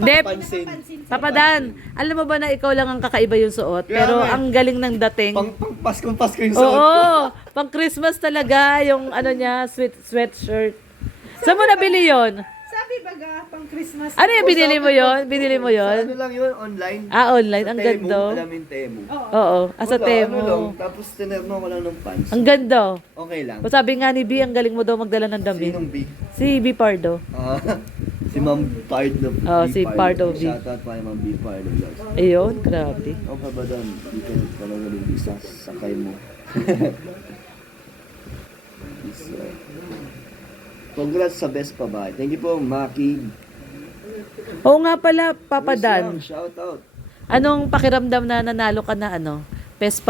Hindi, Pansin. Papa Dan, alam mo ba na ikaw lang ang kakaiba yung suot? Kaya Pero nga. ang galing ng dating. Pang Pasko yung suot ko. Oo, pang Christmas talaga yung ano niya, sweatshirt. Saan mo nabili yon? Sabi baga, pang Christmas. Ano yung binili mo yon? Binili mo Sa yon? ano lang yun, online. Ah, online. Sa Ang Temu, ganda. alam yung Temu. Oo, sa Wala, Temu. Ano lang, tapos tinerno ko lang ng pants. Ang ganda. Okay lang. O sabi nga ni B, ang galing mo daw magdala ng damit. Sinong B? Si B Pardo. Ah, si Ma'am Pardo. Oh, si Pardo B. Shoutout pa kay Ma'am B Pardo. Ayun, grabe. O ka ba doon? Di ka talaga rin isa. Sakay mo. Isa. Congrats sa best pa ba? Thank you po, Maki. Oo nga pala, Papa Dan. Shoutout. Anong pakiramdam na nanalo ka na ano? Best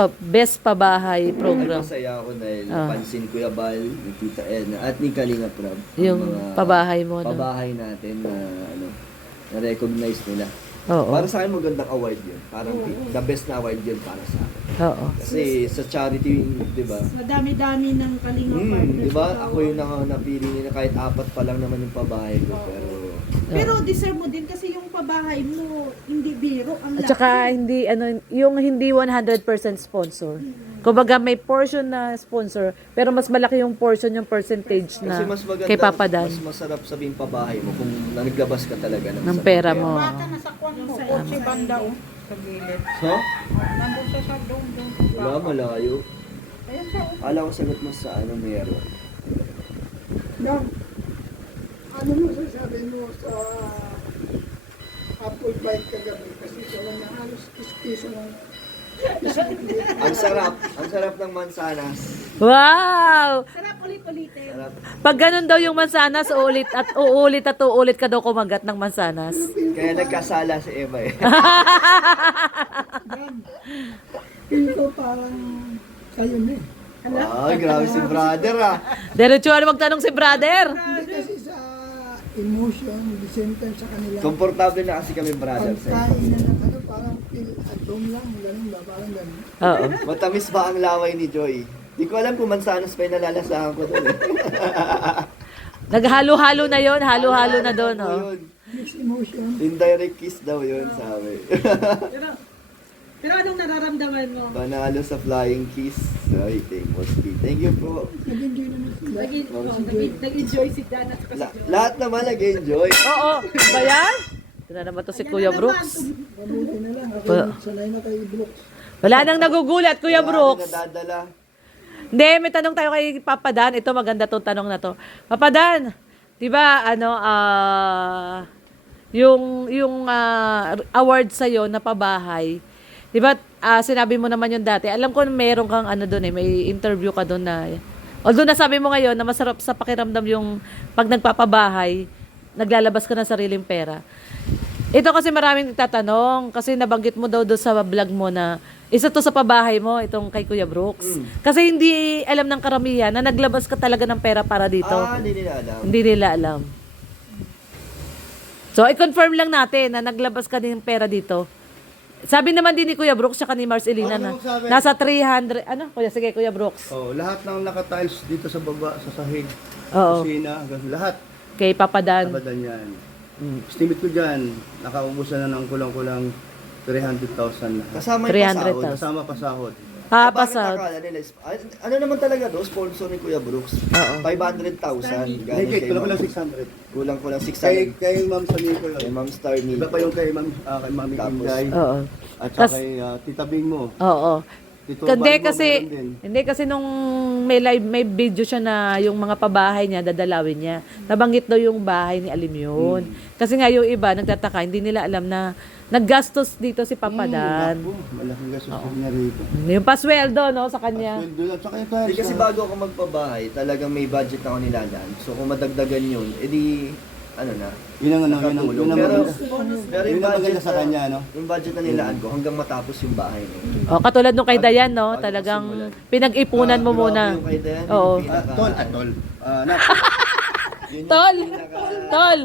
pabahay Ay, program. masaya ako dahil Ah. pansin Kuya Bal, ni Tita Edna, at ni Kalinga Prab. ang Yung mga pabahay mo, no? Pabahay natin na ano, na-recognize nila. Oo. Para sa akin magandang award yun. Parang the best na award yun para sa akin. Oo. Kasi sa charity, di ba? Madami-dami ng Kalinga partners. Di ba? ito. Ako yung napili nila kahit 4 pa lang naman yung pabahay ko. Pero deserve mo din kasi yung pabahay mo, hindi biro. Ang At saka hindi ano yung hindi 100% sponsor. Kumbaga may portion na sponsor pero mas malaki yung portion yung percentage Kasi na mas maganda, kay Papa Dan mas masarap sabihin pabahay mo kung naglabas ka talaga ng ng sapat pera mo. Bata na sa kwan mo, kotse banda o. Sa gilid. Ha? Nandun siya sa dong. Wala, malayo. Ayun siya. Alam ko sagot mo sa ano meron. Yan. Ano mo sasabihin mo sa apple bite kagabi? Kasi wala na halos kiss-kiss ng Ang sarap ng mansanas. Wow! Sarap ulit-ulitin. Sarap. Pag ganun daw yung mansanas, uulit at uulit ka daw kumagat ng mansanas. Kaya nagkasala si Eva eh. feel ko parang kayo na eh. Wow, grabe si brother ah. Diretso ano magtanong si brother? Hindi kasi sa emotion, the same time sa kanila. Komportable na kasi kami brother sa Pagkain na ng ano, parang feel at home lang, ganun ba? Parang ganun. Oo. Matamis ba ang laway ni Joy? Di ko alam kung mansanas pa yung nalalasahan ko doon eh. Naghalo-halo na yon, halo-halo na doon, Ano oh. yun? Mixed emotion. Indirect kiss daw yun, sabi. Pero anong nararamdaman mo? Panalo sa flying kiss. Sorry, thank you po. Nag-enjoy naman sila. Nag-enjoy si Dan at si Joy. Lahat naman nag-enjoy. Oo, ba yan? Ito na naman to si Kuya Brooks. Mabuti na lang. Ako Well, sanay na kay Brooks. Wala nang nagugulat, Kuya Wala Brooks. na nadadala. Hindi, may tanong tayo kay Papa Dan. Ito, maganda tong tanong na to. Papa Dan, di ba, yung award sa'yo na pabahay, di ba, sinabi mo naman yung dati, alam ko meron kang ano doon may interview ka doon na, although nasabi mo ngayon na masarap sa pakiramdam yung pag nagpapabahay, naglalabas ka ng sariling pera. Ito kasi maraming nagtatanong, kasi nabanggit mo daw doon sa vlog mo na isa to sa pabahay mo, itong kay Kuya Brooks. Kasi hindi alam ng karamihan na naglabas ka talaga ng pera para dito. Hindi nila alam. Hindi nila alam. So, i-confirm lang natin na naglabas ka din ng pera dito. Sabi naman din ni Kuya Brooks tsaka ni Marcelina na Ano sabi? nasa 300, ano? Kuya, sige, Kuya Brooks. Oh, lahat ng naka-tiles dito sa baba, sa sahig, Oo. kusina, lahat. Kay Papa Dan. Abadan yan. Estimate ko dyan, nakaubusan na ng kulang-kulang 300,000 na. Kasama yung 300,000. pasahod. Kasama pasahod. Bakit Pasahod. akala nila? Ano naman talaga do? Sponsor ni Kuya Brooks. Oo. 500,000. Hindi, Galing kay kulang ko Ma'am. lang 600. Kulang ko lang Kay, 600. kay Ma'am Saniko Kay yun. Ma'am Starny. Iba pa yung kay Mami Tapos, Kinday. Oo. At saka Tas- kay Tita Bing mo. Oo. Tito Hindi Balbo, kasi meron din. hindi kasi nung may video siya na yung mga pabahay niya dadalawin niya. Nabanggit daw yung bahay ni Alim yun. Kasi nga yung iba nagtataka, hindi nila alam na naggastos dito si Papa Dan. Naku, malaking gastos niya rito. Yung pasweldo no sa kanya. Doon at saka yung tiles. Hindi kasi bago ako magpabahay, talagang may budget ako nilalaan. So kung madagdagan yun, edi ano na, Yun ang ano, nakatulong. yun ang Pero, maganda. pero Yun yung ang budget maganda sa kanya, no? Yung budget na nilaan ko hanggang matapos yung bahay. No? Oh, katulad nung kay Dayan no, Bago talagang simulan. pinag-ipunan mo Grabe muna. yung kay Dayan, Oo. yung pinaka- Tol, tol. yun yung Tol! pinaka- Tol!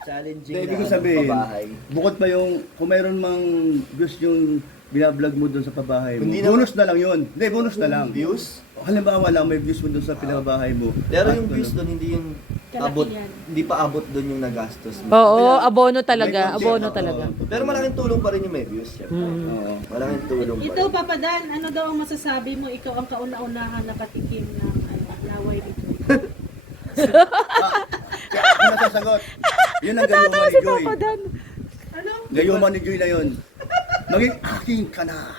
Challenging Hindi, ibig na ko sabihin, pabahay. bukod pa yung, kung mayroon mang views yung binablog mo doon sa pabahay mo, Hindi bonus na lang yun. Hindi, bonus na lang. Views? O, halimbawa lang, may views mo doon sa pinabahay mo. Pero At yung ano, views doon, hindi yung abot, Kalaki yan. hindi pa abot doon yung nagastos mo. Oo, abono talaga. May Abono content, talaga. Pero malaking tulong pa rin yung may views. Syempre. Oo. Malaking tulong pa Ito, rin. Papa Dan, ano daw ang masasabi mo? Ikaw ang kauna-unahan nakatikim ng laway nito. Kaya ako nasasagot. Yun ang gayuma ni Joy. Dan. Ano? Gayuma ni Joy na yun. Maging aking ka na.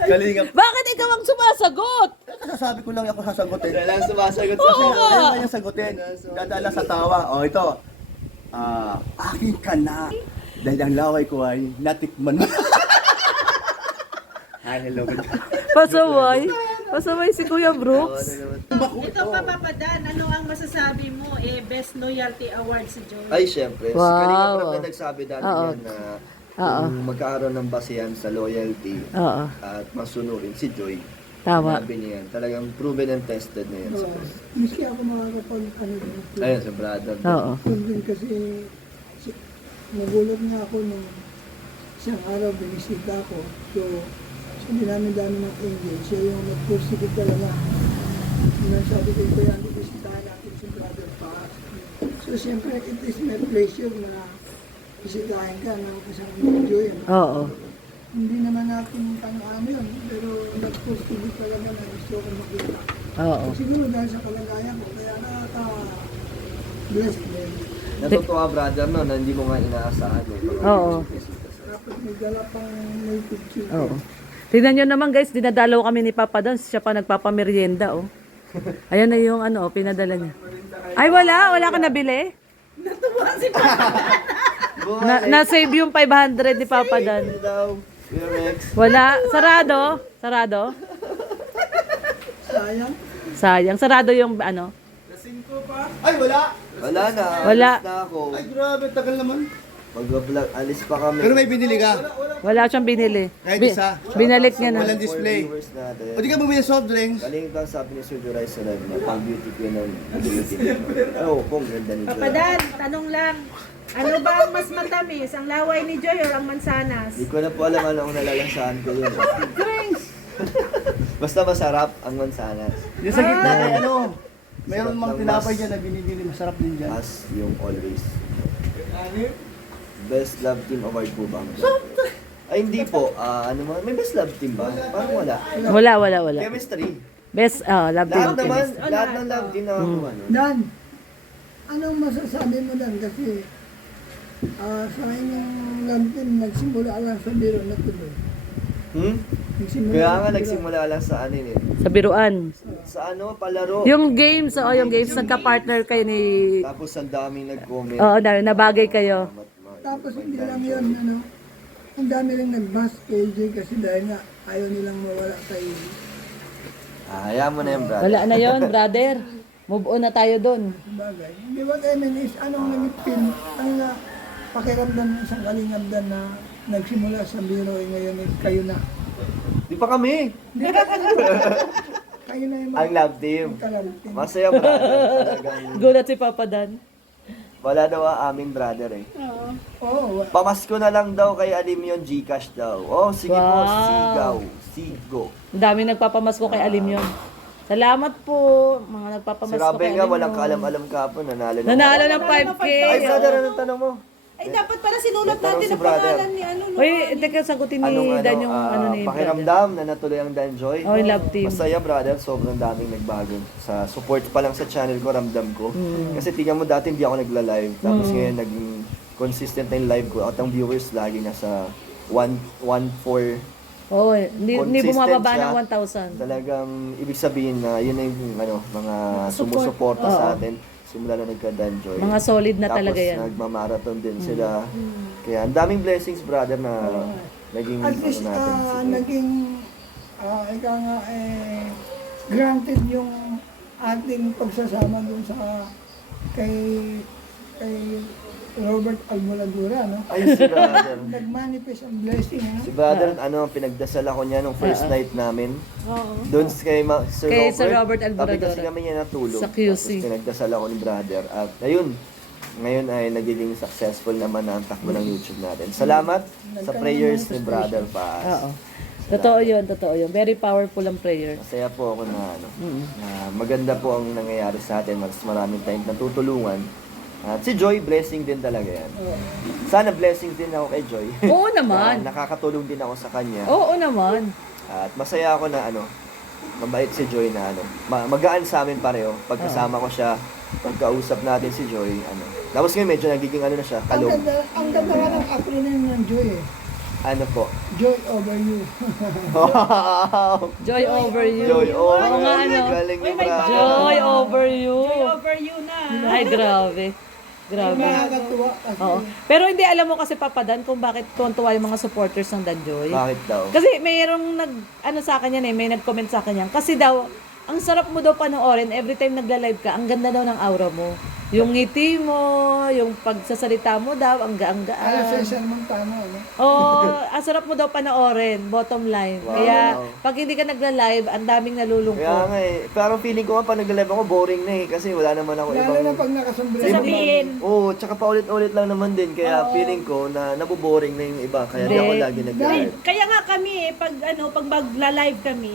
Kalingap. Bakit ikaw ang sumasagot? Sasabi ko lang ako sasagutin. Wala lang sumasagot sa Oo nga. Ayaw kanyang sagutin. Dadala sa tawa. O ito. Aking ka na. Dahil ang laway ko ay natikman mo. Hi, hello. Pasaway. Pasaway si Kuya Brooks. Ito pa, Papa Dan, ano ang masasabi mo? Best Loyalty Award si Joy. Ay, syempre. Si Wow. Kalinga Prab na nagsabi dati Oo. yan na Oo. kung magkakaroon ng basehan sa loyalty Oo. at masunurin si Joy. Tama. Sabi niya yan. Talagang proven and tested na yan. Oo. Miski ako makakapag ano dito. Ayun, sa brother. Oo. Yun din kasi nagulat nga ako nung isang araw binisita ko. So, sabi namin dami ng angel. Siya yung nagpursigit talaga. Yung sabi ko, kaya bisitahan natin si Brother Paz. So, siyempre, it is my pleasure na bisitahin ka ng kasama ng Joy. Oo. Hindi naman natin ano yun, pero nagpursigit talaga na gusto ko makita. Oo. Siguro dahil sa kalagayan ko, kaya nakaka-bless din. Natutuwa, brother, no, na hindi mo nga inaasahan. Oo. Dapat may dala pang native chicken. Oo. Tingnan nyo naman guys, dinadalaw kami ni Papa Dan. Siya pa nagpapamerienda, oh. Ayan na yung ano, pinadala niya. Ay, wala ka nabili? Na-save yung 500 ni Papa Dan. Daw, Rex. Wala. Sarado. Sarado. Sayang. Sayang. Sarado yung ano. Ay, wala. Wala na. Wala. Alis na ako. Ay, grabe, tagal naman. Mag-vlog, alis pa kami. Pero may binili ka. Wala siyang binili. Kahit isa. Binalik niya na. Walang display. Viewers natin. O di ka bumili ng soft drinks. Galing lang sabi ni Sir Duray sa live na pang beauty queen ng beauty. Oo, kung ganda ni Papa Joy. Dan, tanong lang. Ano ba ang mas matamis? Ang laway ni Joy or ang mansanas? Hindi ko na po alam anong nalalasahan ko yun. Basta masarap ang mansanas. Yung sa gitna ay ano. Mayroon mang tinapay dyan na binibili. Masarap din dyan. As yung always. Best Love Team Award po ba? Ay hindi po. Ano mo? May Best Love Team ba? Parang wala. Wala. Chemistry. Best, love Lahat team. naman, lahat ng love team na ako ano. Dan, anong masasabi mo Dan? Kasi sa inyong lantin, nagsimula lang sa biro na tuloy. Nagsimula Kaya lang nga sa biro. nagsimula lang sa ano eh. Sa biruan. Sa ano, palaro. Yung games, yung games, nagka-partner kayo ni... Tapos ang daming nag-comment. Oo, nabagay kayo. Tapos hindi lang yun, ano, ang dami rin nag-bash kay Jay kasi dahil nga ayaw nilang mawala kay Hayaan mo na yan, brother. Wala na yon, brother. Move on na tayo doon. bagay. Hindi what I mean is, anong nag-feel, ano na pakiramdam ng isang kalingabdan na nagsimula sa biro ngayon is kayo na. Di pa kami. Kayo na yung Ang love team. magkalamtin. Masaya, brother. Talagang Gulat si Papa Dan. wala daw ang aming brother eh. Oo, Pamasko na lang daw kay Alim yung Gcash daw. Oh, sige po, Wow. sigaw. Sigo. Ang dami nagpapamasko kay Alim yun. Salamat po, mga Si nagpapamasko Rabe kay nga, Alim walang yun. kaalam-alam ka po. Nanalo na. Nanalo ng 5K. Ay, brother, anong tanong mo? Ay, dapat para sinulat May tanong natin si ang brother. pangalan ni ano, no? Uy, teka, sagutin ni Dan yung ano ni brother. pakiramdam na natuloy ang Danjoy. Oh, love team. Masaya, brother. Sobrang daming nagbago. Sa support pa lang sa channel ko, ramdam ko. Mm. Kasi tingnan mo, dati hindi ako nagla-live. Tapos ngayon, naging consistent na yung live ko. At ang viewers lagi nasa 1.4. Oo, hindi Consistent bumababa siya. ng 1,000. Talagang ibig sabihin na yun na yung mga sumusuporta Oo. sa atin. Simula na nagka-Danjoy. Mga solid na Tapos talaga yan. nagmamarathon din sila. Kaya ang daming blessings, brother, na naging at least natin. naging ika nga granted yung ating pagsasama dun sa kay Robert Almoladura, no? Ay, si brother. Nag-manifest ang blessing, no? Si brother, pinagdasal ako niya nung first night namin. Oo. Doon kay Sir Kay Robert. Sir Robert Tabi Almoradora. kasi kami niya natulog. Sa QC. Tapos pinagdasal ako ni brother. At ayun, ngayon ay nagiging successful naman ang takbo ng YouTube natin. Salamat sa prayers ni brother Paz. Oo. Totoo yun. Very powerful ang prayer. Masaya po ako na Mm. na maganda po ang nangyayari sa atin, mas maraming tayong natutulungan. At si Joy, blessing din talaga yan. Sana blessing din ako kay Joy. Oo naman. Nakakatulong din ako sa kanya. Oo naman. At masaya ako na mabait si Joy na magaan sa amin pareho. Pagkasama ko siya, pagkausap natin si Joy, Tapos ngayon medyo nagiging na siya, Ang kalong. ganda nga ng acronym ng Joy eh. Ano po? Joy over you. Wow! Joy over you. Joy over Oo nga, you. ano. Galing ni Uy, may Brad. Joy over you. Joy over you na. Ay, grabe. Grabe. Nakakatuwa kasi. Oo. Pero hindi alam mo kasi Papadan kung bakit tuwan-tuwa yung mga supporters ng Danjoy. Bakit daw? Kasi mayroong sa akin yan may nag-comment sa akin yan. Kasi daw, ang sarap mo daw panoorin every time nagla-live ka, ang ganda daw ng aura mo. Yung ngiti mo, yung pagsasalita mo daw, ang Alas gaan-gaan. Cesar Montano, no? Oo, ang sarap mo daw panoorin, bottom line. Wow. Kaya, pag hindi ka nagla-live, ang daming Kaya nalulungkot. nga parang feeling ko nga pag nag-live ako, boring na kasi wala naman ako Lalo ibang... na pag nakasombrero. Sasabihin. Oo, tsaka paulit-ulit lang naman din. Kaya feeling ko na naboboring na yung iba. Kaya di ako Hindi. lagi nag-live. Kaya nga kami, pag magla-live kami,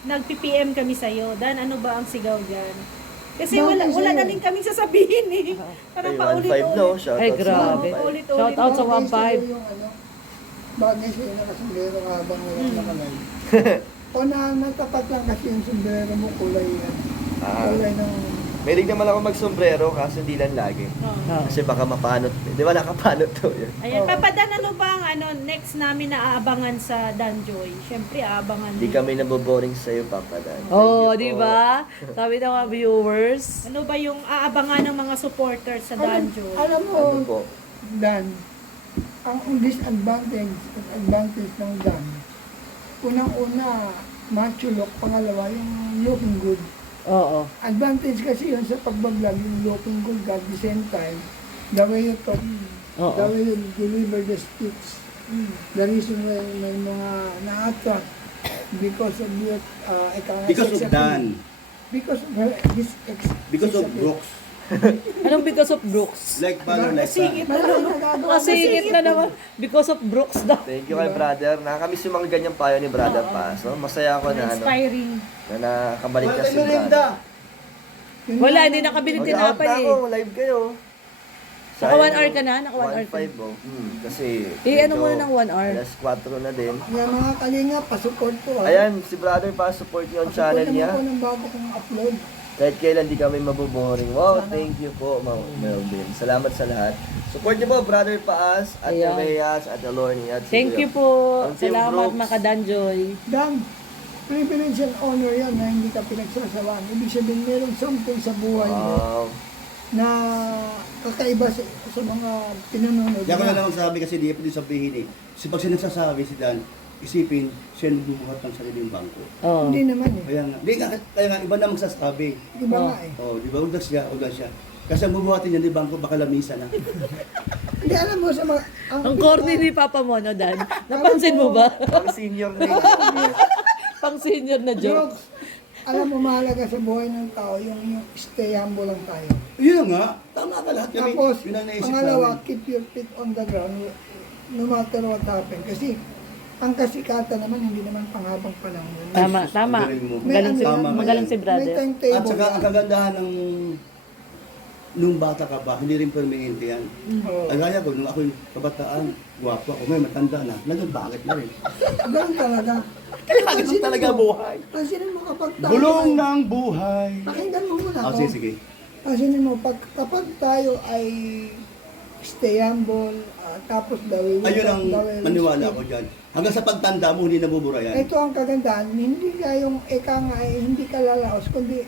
nag-PPM kami sa'yo. Dan, ano ba ang sigaw dyan? Kasi wala na din kaming sasabihin eh. Parang Ay, 1.5 no, paulit-ulit. shoutout Ay, sa grabe. 1.5. Ulit-ulit. Shout out sa Bagay 1.5. sa'yo yung bagay sa'yo nakasombrero ka habang wala nakalive. O natapat lang kasi yung sombrero mo kulay yan. Ah. Kulay ng... Mahilig naman ako mag-sombrero kaso hindi lang lagi. Oo. Kasi baka mapanot. Di ba nakapanot to yun? Ayan, Papadan, ano ba ang next namin na aabangan sa Danjoy? Siyempre, aabangan Hindi kami naboboring sa'yo, Papa Dan. Oo, Thank you di po. ba? Sabi ng mga viewers. Ano ba yung aabangan ng mga supporters sa Danjoy? Alam mo, Ano po? Dan, ang disadvantage at advantage ng Dan, unang-una, macho look, pangalawa, yung looking good. Oo. Advantage kasi yun sa pagbablog, yung looking good at the same time, the way you talk, Oo. the way you deliver the speech, the reason why may mga na-attract because of your, Because of Dan. Because of her, Because of Brooks. Anong because of Brooks? Like father, like son. Malaki nagagawa. Kasi ingit na naman. Because of Brooks daw. Thank you kay brother. Nakakamiss yung mga ganyang payo ni brother Paz. No? Masaya ako na Inspiring. na nakabalik ka si Wala merienda. brother. Wala, hindi nakabili din Mag-out napay na eh. ako, live kayo. Naka 1 hour ka na? Naka 1 hour ka na? 1.5 oh. Kasi Ano medyo muna ng 1 hour? Alas 4 na din. Yung mga kalinga, pasupport ko. Ayan, si brother pa support niyo ang channel Pasupport niya. naman ko ng bago kong upload. Kahit kailan di kami mabuboring. Wow, thank you po, Ma'am Melvin. Salamat sa lahat. Support niyo po, Brother Paas, at Ayan. Reyes, at Alorni, at si Thank Kuya. you po. Ang Team Salamat, Brooks. Makadanjoy. Dan, privilege and honor yan na hindi ka pinagsasawaan. Ibig sabihin, meron something sa buhay mo Wow. na kakaiba sa mga pinanonood. Di ako na niya. lang sabi kasi di pwede sabihin eh. Kasi pag sinagsasabi si Dan, isipin, siya nagbubuhat ng sariling bangko. Oo. Hindi naman eh. Kaya nga, iba na magsasabi. Iba nga eh. Oh, di ba? Udas siya. Kasi ang bubuhatin niya, di bangko, baka lamisa na. Hindi alam mo sa mga... Ang corny ni Papa mo, no, Dan? Napansin mo ba? Ang senior na Pang senior na joke. Jokes. Alam mo, mahalaga sa buhay ng tao, yung stay humble lang tayo. Yun nga, tama ka lahat. Kami, Tapos, yun ang naisip pangalawa, namin. keep your feet on the ground no matter what happen. Kasi, ang kasikatan naman, hindi naman panghabang panahon. Tama, Ay, tama. ang galing mo. Magaling si, Tama ka magaling yan. si May brother. timetable. At saka ang kagandahan ng nung bata ka pa, hindi rin permanente yan. Oo. Ang gaya ko, nung ako yung kabataan, gwapo ako, ngayon matanda na, bakit na rin. Ganun talaga. Kailangan mo talaga buhay. Pansinin mo kapag tayo... Bulong ng buhay. Pakinggan mo muna Oh, ako. sige. Pansinin mo, kapag tayo ay stay humble, tapos dawin Ayun ang maniwala ko dyan. Hanggang sa pagtanda mo, hindi nabubura yan. Ito ang kagandahan, hindi ka yung eka nga ay hindi ka lalaos, kundi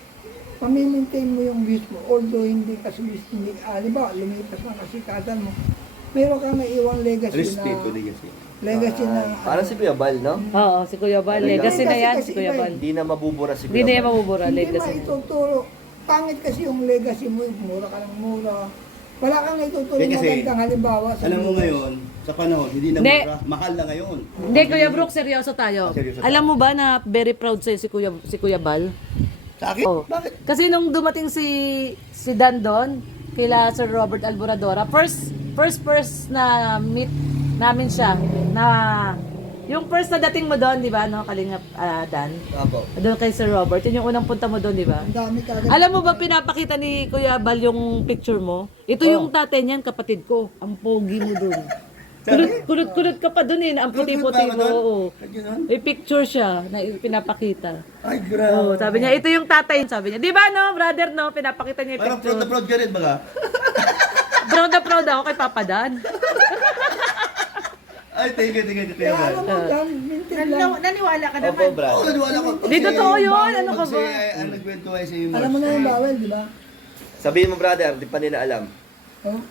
mamimaintain mo yung views mo. Although hindi ka sumis, hindi, di ba, lumipas na kasikatan mo. Meron kang naiwang legacy Respeto na, din kasi. legacy na, Parang si Kuya Bal, no? Oo, si Kuya Bal. Legacy na yan, si Kuya Bal. Hindi na mabubura si Hindi Kuya na yan Bal. mabubura. hindi Legacy na. maituturo. Pangit kasi yung legacy mo, mura ka ng mura. Wala kang ituturo Kaya kasi, magandang halimbawa. sa Alam mo buhay. ngayon, sa panahon, hindi na Hindi. mura. Mahal na ngayon. Hindi, Kuya Brooke, seryoso tayo. Seryoso tayo. Alam mo ba na very proud sa'yo si Kuya Bal? Sa akin? Oh. Bakit? Kasi nung dumating si Dan doon, kila Sir Robert Alboradora, first na meet namin siya na yung first na dating mo doon, di ba, no, Kalingap Dan? Apo. Doon kay Sir Robert, yun yung unang punta mo doon, di ba? Ang dami kagad. Alam mo ba, pinapakita ni Kuya Bal yung picture mo? Ito yung tatay niyan, kapatid ko. Ang pogi mo doon. Kulot-kulot ka pa doon eh, ang puti-puti mo. Oo. May picture siya na pinapakita. Ay, grabe. Oo, sabi niya, ito yung tatay. Sabi niya, di ba no, brother, no? Pinapakita niya yung Parang proud na picture. proud ka rin, baga. Proud na proud ako kay Papa Dan. Ay, thank you, Kaya alam mo, Dan, minted lang. Naniwala ka Opo, naman. Oo, brother. naniwala ko. Di totoo yun, ano ka ba? Ang nagkwento ay si Mars. Alam mo na yung bawal, di ba? Sabihin mo, brother, di pa nila alam. Oh.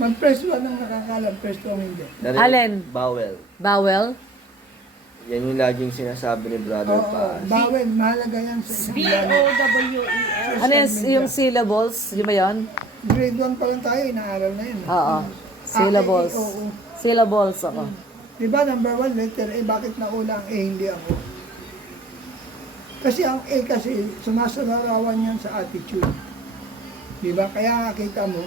Mag-press 1 ang nakakalam, press 2 ang hindi. Narinig? Alin? Bawel. Bawel? Yan yung laging sinasabi ni Brother Oo, Paz. bawal, mahalaga yan sa isang lalo. B-O-W-E-L. Ano yung syllables? Di ba yun? Grade 1 pa lang tayo, inaaral na yun. Oo. Syllables. Oo. Syllables ako. Di ba, number 1, letter A, bakit nauna ang A, hindi ako? Kasi ang A kasi, sumasalarawan yan sa attitude. Di ba? Kaya nga kita mo,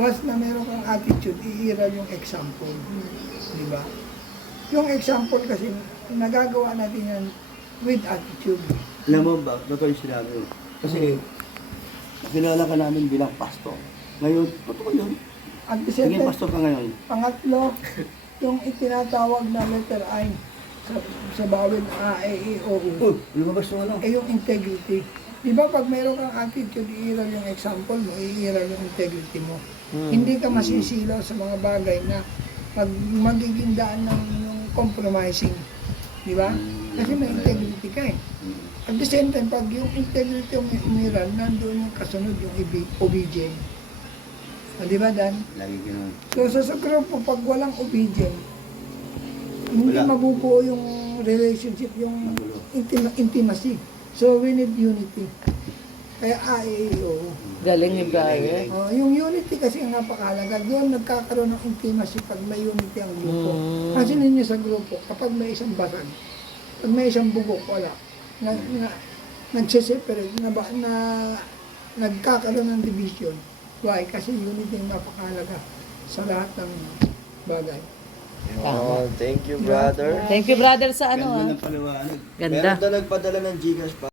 once na meron kang attitude, iiral yung example. Di ba? Yung example kasi, nagagawa natin yan with attitude. Alam mo ba, totoo yung sinabi mo. Kasi, kilala ka namin bilang pastor. Ngayon, totoo yun. At the Naging same time, pastor ka ngayon. pangatlo, yung itinatawag na letter I sa bawal A, E, I, O, U. Lumabas yung ano. Eh yung integrity. Di ba pag meron kang attitude, iiral yung example mo, iiral yung integrity mo. Hindi ka masisilaw sa mga bagay na pag magiging daan ng yung compromising. Di ba? Kasi may integrity ka eh. At the same time, pag yung integrity yung umiral, nandoon yung kasunod, yung obedient. Di ba, Dan? Lagi gano'n. So sa grupo, pag walang obedient, hindi Wala. mabubuo yung relationship, yung intimacy. So we need unity. Kaya AEO. Galing ni brother. Yung unity kasi ang napakahalaga. Doon nagkakaroon ng intimacy pag may unity ang grupo. Kasi ninyo sa grupo, kapag may isang basag, pag may isang bugok, wala. Nagsiseparate, nagkakaroon ng division. Why? Kasi unity ang napakahalaga sa lahat ng bagay. Oh, thank you, brother. Thank you, brother, sa ano Ganda ah. ng paliwanag. Ganda. Meron daw nagpadala ng Gcash pa.